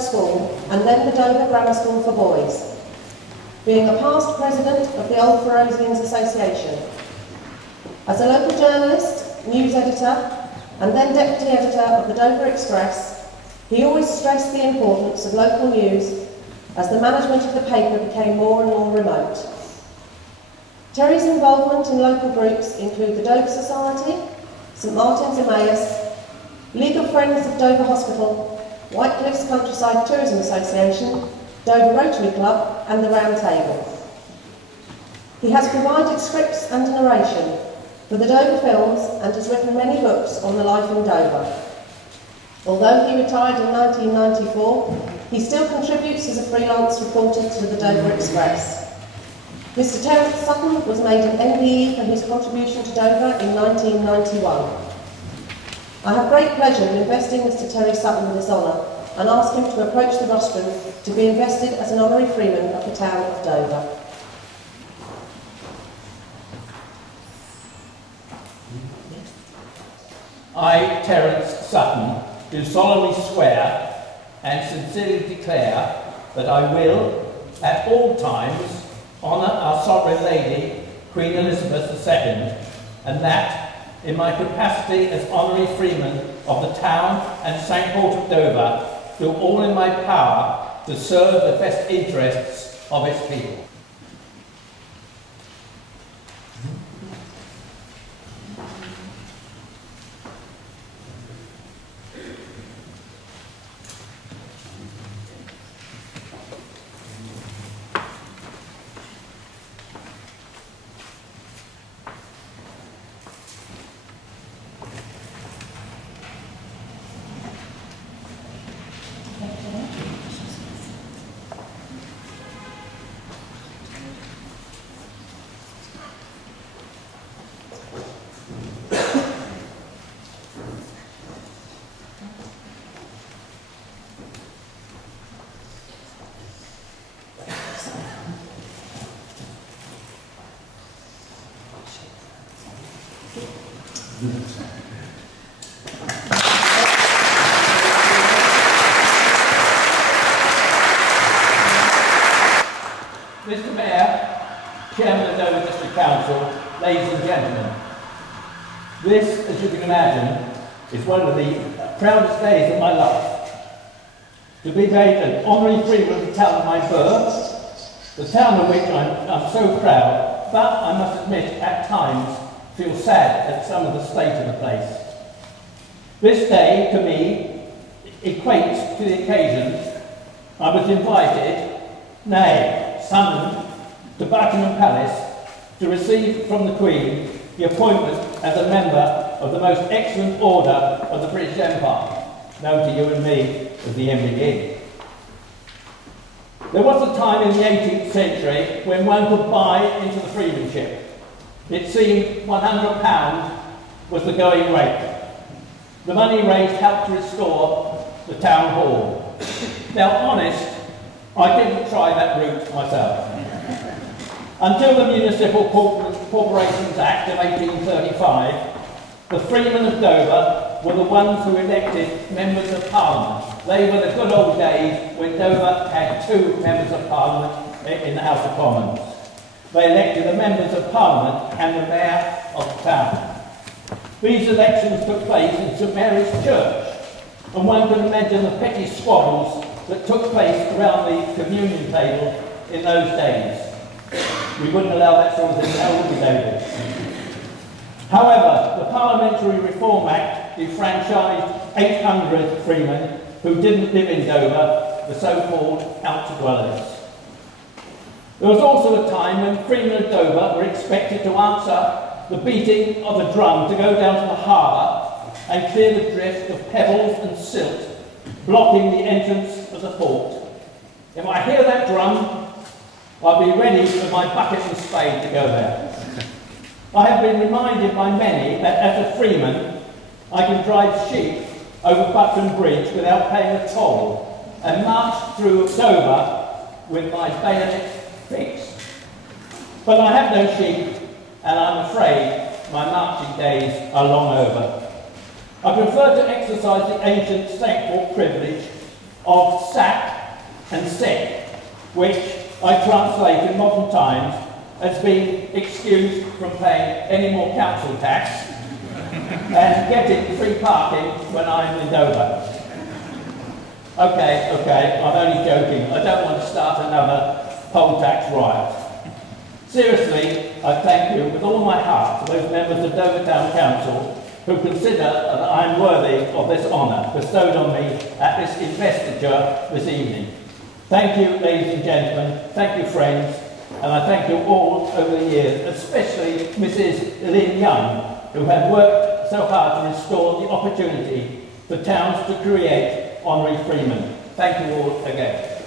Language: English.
Grammar School and then the Dover Grammar School for Boys, being a past president of the Old Ferosians Association. As a local journalist, news editor, and then deputy editor of the Dover Express, he always stressed the importance of local news as the management of the paper became more and more remote. Terry's involvement in local groups include the Dover Society, St Martin's Emmaus, League of Friends of Dover Hospital, Whitecliffe's Countryside Tourism Association, Dover Rotary Club and the Round Table. He has provided scripts and narration for the Dover films and has written many books on the life in Dover. Although he retired in 1994, he still contributes as a freelance reporter to the Dover Express. Mr Terence Sutton was made an MBE for his contribution to Dover in 1991. I have great pleasure in investing Mr Terry Sutton with this honour and ask him to approach the rostrum to be invested as an honorary freeman of the town of Dover. I, Terence Sutton, do solemnly swear and sincerely declare that I will, at all times, honour our Sovereign Lady, Queen Elizabeth II, and that, in my capacity as honorary freeman of the town and St Port of Dover, do all in my power to serve the best interests of its people. Mr Mayor, Chairman of Dover District Council, ladies and gentlemen, this, as you can imagine, is one of the proudest days of my life. To be made an honorary freeman of the town of my birth, the town of which I'm so proud, but I must admit at times feel sad at some of the state of the place. This day, to me, equates to the occasion I was invited, nay, summoned, to Buckingham Palace to receive from the Queen the appointment as a member of the most excellent order of the British Empire, known to you and me as the MBE. There was a time in the 18th century when one could buy into the freemanship. It seemed £100 was the going rate. The money raised helped to restore the town hall. Now, honest, I didn't try that route myself. Until the Municipal Corporations Act of 1835, the freemen of Dover were the ones who elected members of Parliament. They were the good old days when Dover had 2 members of Parliament in the House of Commons. They elected the members of Parliament and the mayor of the town. These elections took place in St Mary's Church, and one can imagine the petty squabbles that took place around the communion table in those days. We wouldn't allow that sort of thing now, would we, David? However, the Parliamentary Reform Act defranchised 800 freemen who didn't live in Dover, the so-called out-dwellers. There was also a time when freemen of Dover were expected to answer the beating of a drum to go down to the harbour and clear the drift of pebbles and silt blocking the entrance of the port. If I hear that drum, I'll be ready with my bucket and spade to go there. I have been reminded by many that as a freeman, I can drive sheep over Button Bridge without paying a toll and march through Dover with my bayonet fixed. But I have no sheep, and I'm afraid my marching days are long over. I prefer to exercise the ancient sanctuary privilege of sack and sick, which I translate in modern times as being excused from paying any more council tax and getting free parking when I'm in Dover. Okay, I'm only joking. I don't want to start another poll tax riot. Seriously, I thank you with all my heart to those members of Dover Town Council who consider that I am worthy of this honour bestowed on me at this investiture this evening. Thank you, ladies and gentlemen. Thank you, friends. And I thank you all over the years, especially Mrs. Lynn Young, who have worked so hard to restore the opportunity for towns to create honorary freemen. Thank you all again.